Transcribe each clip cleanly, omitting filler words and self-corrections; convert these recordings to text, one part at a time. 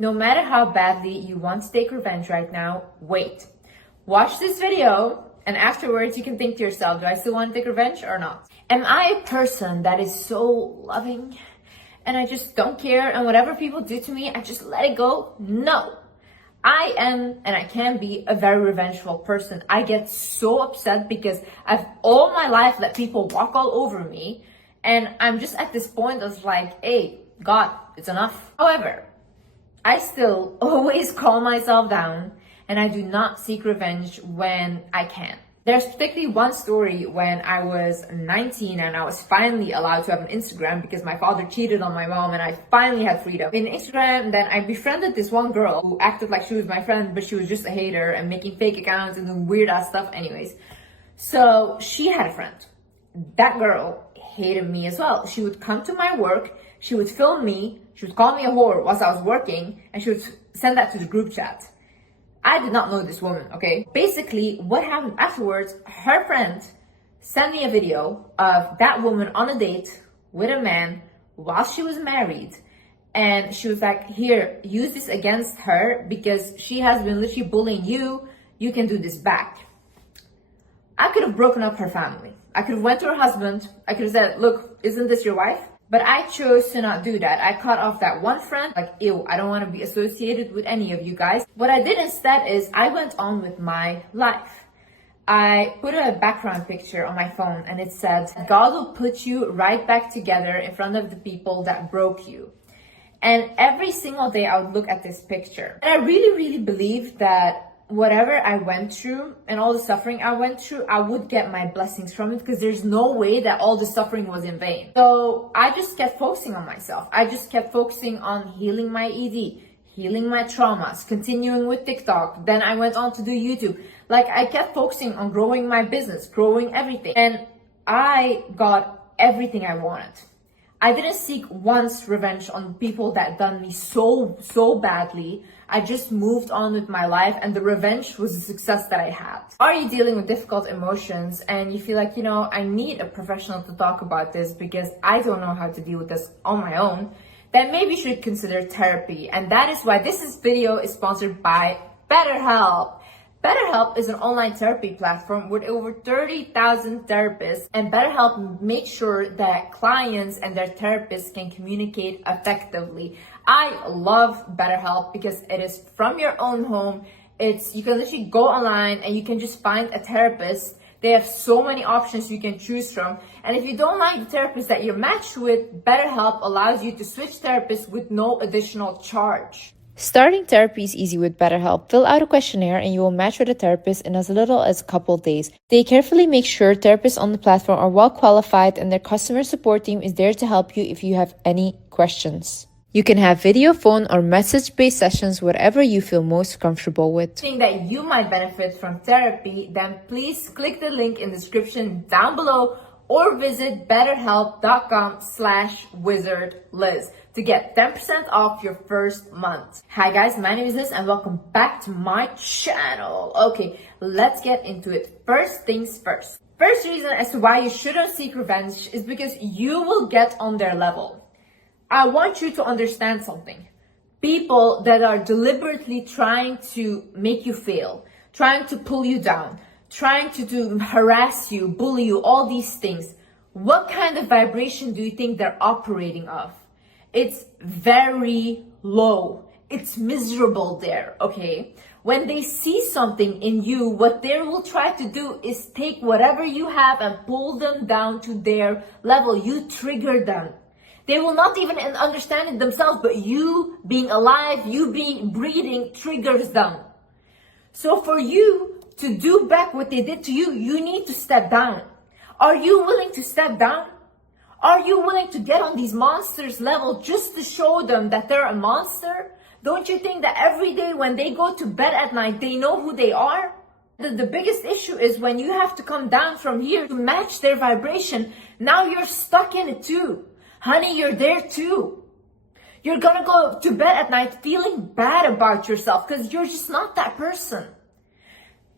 No matter how badly you want to take revenge right now, wait. Watch this video and afterwards you can think to yourself, do I still want to take revenge or not? Am I a person that is so loving and I just don't care and whatever people do to me, I just let it go? No. I am, and I can be, a very revengeful person. I get so upset because I've all my life let people walk all over me, and I'm just at this point of like, hey, God, it's enough. However, I still always calm myself down, and I do not seek revenge when I can. There's particularly one story when I was 19 and I was finally allowed to have an Instagram because my father cheated on my mom and I finally had freedom. In Instagram, then I befriended this one girl who acted like she was my friend, but she was just a hater and making fake accounts and doing weird ass stuff anyways. So she had a friend. That girl hated me as well. She would come to my work, she would film me, she would call me a whore whilst I was working, and she would send that to the group chat. I did not know this woman, okay? Basically, what happened afterwards, her friend sent me a video of that woman on a date with a man while she was married. And she was like, here, use this against her because she has been literally bullying you. You can do this back. I could have broken up her family. I could have went to her husband. I could have said, look, isn't this your wife? But I chose to not do that. I cut off that one friend, like, ew, I don't want to be associated with any of you guys. What I did instead is I went on with my life. I put a background picture on my phone and it said, God will put you right back together in front of the people that broke you. And every single day I would look at this picture. And I really, really believe that whatever I went through and all the suffering I went through, I would get my blessings from it because there's no way that all the suffering was in vain. So I just kept focusing on myself. I just kept focusing on healing my ED, healing my traumas, continuing with TikTok. Then I went on to do YouTube. Like I kept focusing on growing my business, growing everything. And I got everything I wanted. I didn't seek once revenge on people that done me so badly. I just moved on with my life and the revenge was the success that I had. Are you dealing with difficult emotions and you feel like, you know, I need a professional to talk about this because I don't know how to deal with this on my own? Then maybe you should consider therapy. And that is why this video is sponsored by BetterHelp. BetterHelp is an online therapy platform with over 30,000 therapists, and BetterHelp makes sure that clients and their therapists can communicate effectively. I love BetterHelp because it is from your own home. You can literally go online and you can just find a therapist. They have so many options you can choose from. And if you don't like the therapist that you're matched with, BetterHelp allows you to switch therapists with no additional charge. Starting therapy is easy with BetterHelp. Fill out a questionnaire and you will match with a therapist in as little as a couple days. They carefully make sure therapists on the platform are well qualified and their customer support team is there to help you if you have any questions. You can have video, phone, or message-based sessions, whatever you feel most comfortable with. Think that you might benefit from therapy, then please click the link in the description down below or visit betterhelp.com/wizardliz to get 10% off your first month. Hi guys, my name is Liz and welcome back to my channel. Okay, let's get into it. First things first. First reason as to why you shouldn't seek revenge is because you will get on their level. I want you to understand something. People that are deliberately trying to make you fail, trying to pull you down, trying to harass you, bully you, all these things. What kind of vibration do you think they're operating off? It's very low. It's miserable there, okay? When they see something in you, what they will try to do is take whatever you have and pull them down to their level. You trigger them. They will not even understand it themselves, but you being alive, you being breathing triggers them. So for you to do back what they did to you, you need to step down. Are you willing to step down? Are you willing to get on these monsters' level just to show them that they're a monster? Don't you think that every day when they go to bed at night, they know who they are? The biggest issue is when you have to come down from here to match their vibration. Now you're stuck in it too. Honey, you're there too. You're gonna go to bed at night feeling bad about yourself because you're just not that person.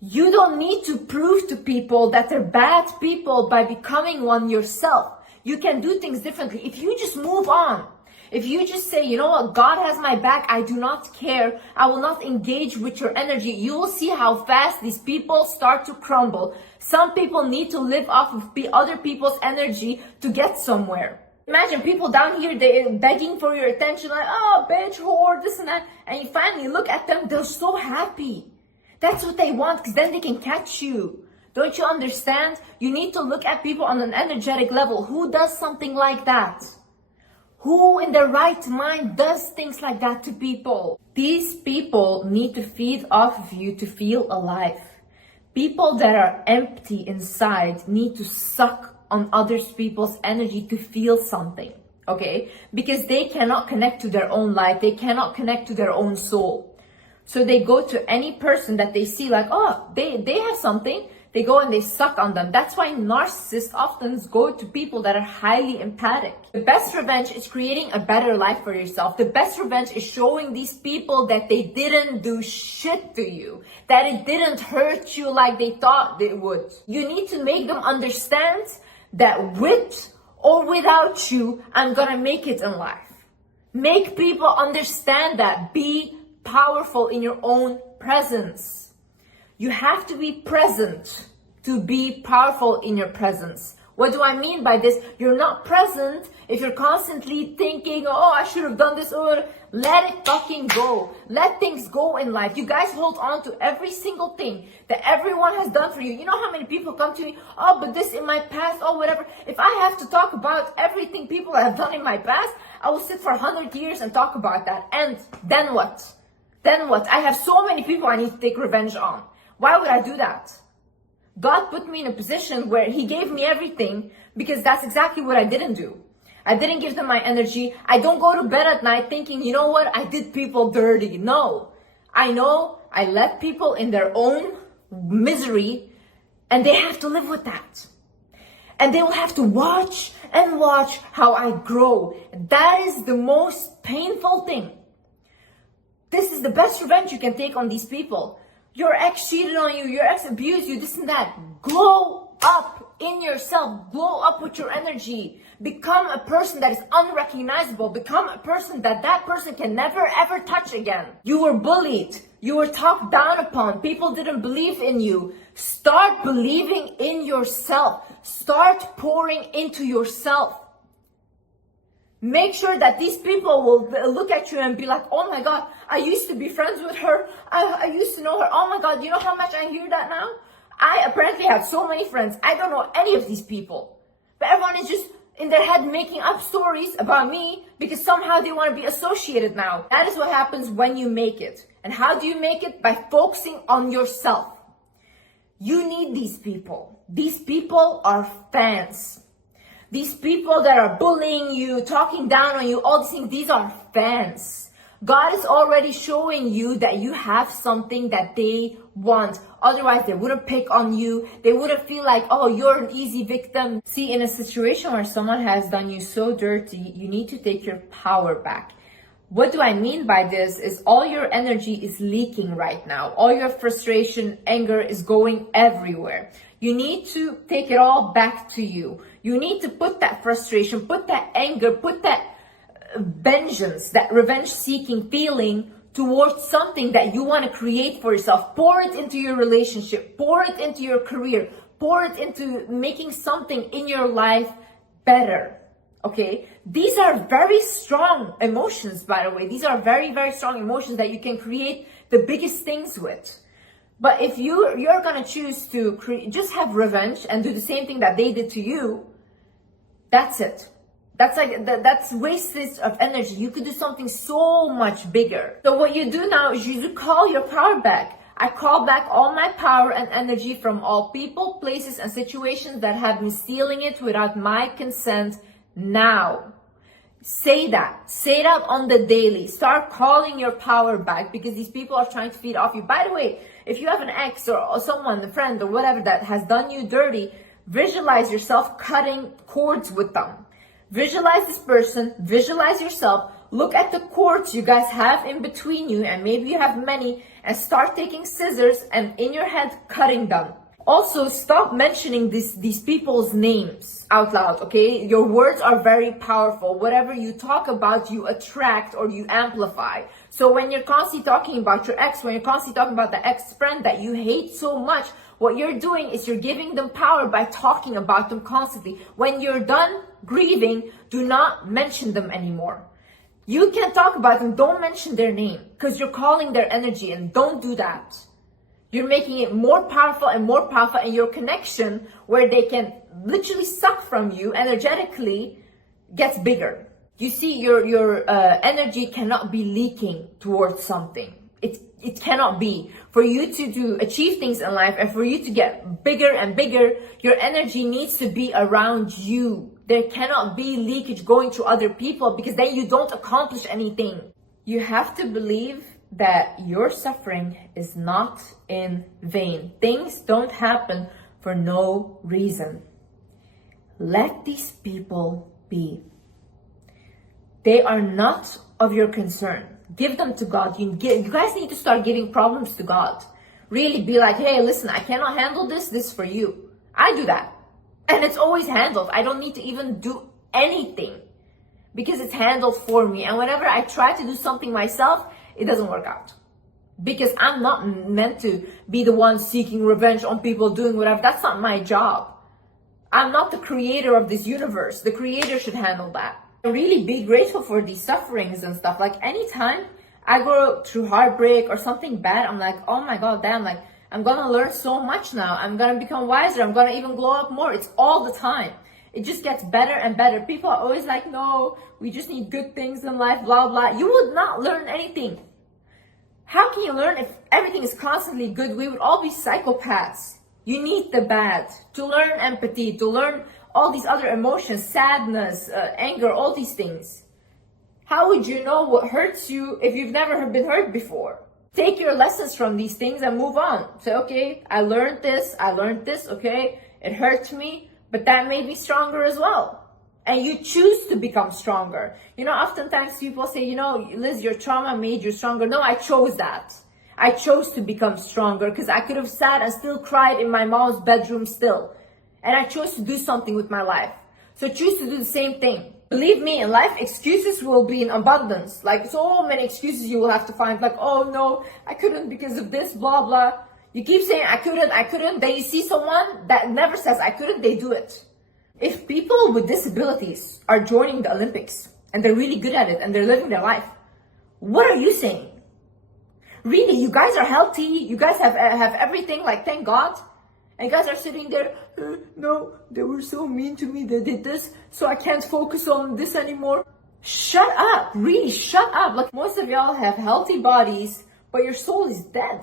You don't need to prove to people that they're bad people by becoming one yourself. You can do things differently. If you just move on, If you just say, you know what, God has my back, I do not care, I will not engage with your energy, you will see how fast these people start to crumble. Some people need to live off of other people's energy to get somewhere. Imagine people down here, they're begging for your attention, like, oh, bitch, whore, this and that. And you finally look at them, they're so happy. That's what they want, because then they can catch you. Don't you understand? You need to look at people on an energetic level. Who does something like that? Who in their right mind does things like that to people? These people need to feed off of you to feel alive. People that are empty inside need to suck on other people's energy to feel something, okay? Because they cannot connect to their own life. They cannot connect to their own soul. So they go to any person that they see like, oh, they have something. They go and they suck on them. That's why narcissists often go to people that are highly empathic. The best revenge is creating a better life for yourself. The best revenge is showing these people that they didn't do shit to you, that it didn't hurt you like they thought it would. You need to make them understand that with or without you, I'm gonna make it in life. Make people understand that. Be powerful in your own presence. You have to be present to be powerful in your presence. What do I mean by this? You're not present if you're constantly thinking, oh, I should have done this, or let it fucking go. Let things go in life. You guys hold on to every single thing that everyone has done for you. You know how many people come to me, oh, but this in my past, oh, whatever. If I have to talk about everything people have done in my past, I will sit for 100 years and talk about that. And then what? Then what? I have so many people I need to take revenge on. Why would I do that? God put me in a position where He gave me everything because that's exactly what I didn't do. I didn't give them my energy. I don't go to bed at night thinking, you know what, I did people dirty. No. I know I left people in their own misery and they have to live with that. And they will have to watch and watch how I grow. That is the most painful thing. This is the best revenge you can take on these people. Your ex cheated on you, your ex abused you, this and that. Glow up in yourself. Glow up with your energy. Become a person that is unrecognizable. Become a person that person can never ever touch again. You were bullied. You were talked down upon. People didn't believe in you. Start believing in yourself. Start pouring into yourself. Make sure that these people will look at you and be like, oh my God, I used to be friends with her. I used to know her. Oh my God, you know how much I hear that now? I apparently have so many friends. I don't know any of these people. But everyone is just in their head making up stories about me because somehow they want to be associated now. That is what happens when you make it. And how do you make it? By focusing on yourself. You need these people. These people are fans. These people that are bullying you, talking down on you, all these things, these are fans. God is already showing you that you have something that they want. Otherwise, they wouldn't pick on you. They wouldn't feel like, oh, you're an easy victim. See, in a situation where someone has done you so dirty, you need to take your power back. What do I mean by this is all your energy is leaking right now. All your frustration, anger is going everywhere. You need to take it all back to you. You need to put that frustration, put that anger, put that vengeance, that revenge-seeking feeling towards something that you want to create for yourself. Pour it into your relationship. Pour it into your career. Pour it into making something in your life better. Okay? These are very strong emotions, by the way. These are very, very strong emotions that you can create the biggest things with. But if you're going to choose to just have revenge and do the same thing that they did to you, that's it. That's wastage of energy. You could do something so much bigger. So what you do now is you call your power back. I call back all my power and energy from all people, places, and situations that have been stealing it without my consent now. Say that. Say that on the daily. Start calling your power back because these people are trying to feed off you. By the way, if you have an ex or someone, a friend or whatever that has done you dirty, visualize yourself cutting cords with them. Visualize this person, visualize yourself, look at the cords you guys have in between you, and maybe you have many, and start taking scissors and in your head cutting them. Also, stop mentioning these people's names out loud, okay? Your words are very powerful. Whatever you talk about, you attract or you amplify. So when you're constantly talking about your ex, when you're constantly talking about the ex-friend that you hate so much, what you're doing is you're giving them power by talking about them constantly. When you're done grieving, do not mention them anymore. You can talk about them, don't mention their name, because you're calling their energy, and don't do that. You're making it more powerful, and your connection where they can literally suck from you energetically gets bigger. You see, your energy cannot be leaking towards something. It cannot be. For you to achieve things in life and for you to get bigger and bigger, your energy needs to be around you. There cannot be leakage going to other people, because then you don't accomplish anything. You have to believe that your suffering is not in vain. Things don't happen for no reason. Let these people be. They are not of your concern. Give them to God. You guys need to start giving problems to God. Really be like, hey, listen, I cannot handle this. This is for you. I do that. And it's always handled. I don't need to even do anything, because it's handled for me. And whenever I try to do something myself, it doesn't work out, because I'm not meant to be the one seeking revenge on people doing whatever. That's not my job. I'm not the creator of this universe. The creator should handle that. Really be grateful for these sufferings and stuff. Like anytime I go through heartbreak or something bad, I'm like, oh my God, damn, like I'm gonna learn so much now. I'm gonna become wiser. I'm gonna even glow up more. It's all the time. It just gets better and better. People are always like, no, we just need good things in life, blah, blah. You would not learn anything. How can you learn if everything is constantly good? We would all be psychopaths. You need the bad to learn empathy, to learn all these other emotions, sadness, anger, all these things. How would you know what hurts you if you've never been hurt before? Take your lessons from these things and move on. Say, okay, I learned this, okay? It hurt me, but that made me stronger as well. And you choose to become stronger. You know, oftentimes people say, you know, Liz, your trauma made you stronger. No, I chose that. I chose to become stronger, because I could have sat and still cried in my mom's bedroom still. And I chose to do something with my life. So choose to do the same thing. Believe me, in life, excuses will be in abundance. Like, so many excuses you will have to find. Like, oh no, I couldn't because of this, blah, blah. You keep saying, I couldn't. Then you see someone that never says, I couldn't, they do it. If people with disabilities are joining the Olympics and they're really good at it and they're living their life, what are you saying? Really, you guys are healthy. You guys have everything, like, thank God. And you guys are sitting there, no, they were so mean to me, they did this, so I can't focus on this anymore. Shut up, really, shut up. Like, most of y'all have healthy bodies, but your soul is dead.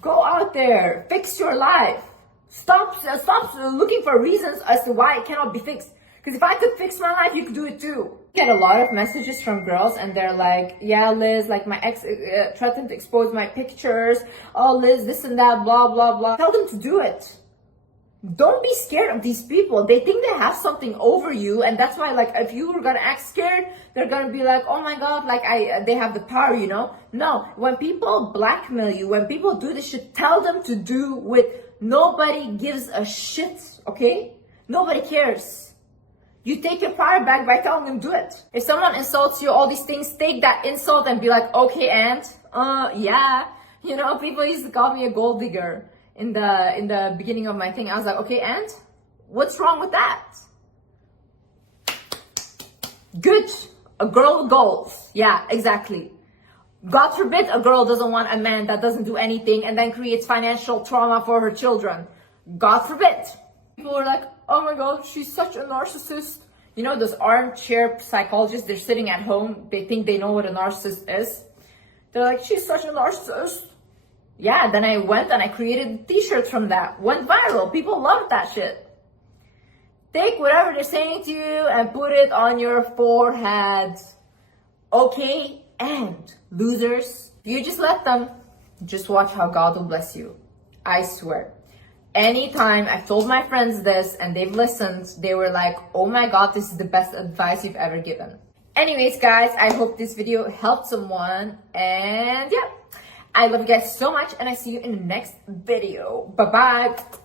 Go out there, fix your life. Stop looking for reasons as to why it cannot be fixed. Because if I could fix my life, you could do it too. I get a lot of messages from girls and they're like, yeah, Liz, like my ex threatened to expose my pictures. Oh, Liz, this and that, blah, blah, blah. Tell them to do it. Don't be scared of these people. They think they have something over you, and that's why, like, if you were gonna act scared, they're gonna be like, oh my God, like, they have the power, you know? No, when people blackmail you, when people do this shit, tell them to do with nobody gives a shit, okay? Nobody cares. You take your power back by telling them do it. If someone insults you, all these things, take that insult and be like, okay, and yeah. You know, people used to call me a gold digger. In the beginning of my thing, I was like, okay, and what's wrong with that? Good, a girl goals. Yeah, exactly. God forbid a girl doesn't want a man that doesn't do anything and then creates financial trauma for her children. God forbid. People are like, oh my God, she's such a narcissist. You know, those armchair psychologists, they're sitting at home, they think they know what a narcissist is. They're like, she's such a narcissist. Yeah, then I went and I created t-shirts from that. Went viral. People loved that shit. Take whatever they're saying to you and put it on your forehead. Okay, and losers, you just let them. Just watch how God will bless you. I swear. Anytime I've told my friends this and they've listened, they were like, oh my God, this is the best advice you've ever given. Anyways, guys, I hope this video helped someone. And yeah. I love you guys so much, and I see you in the next video. Bye-bye.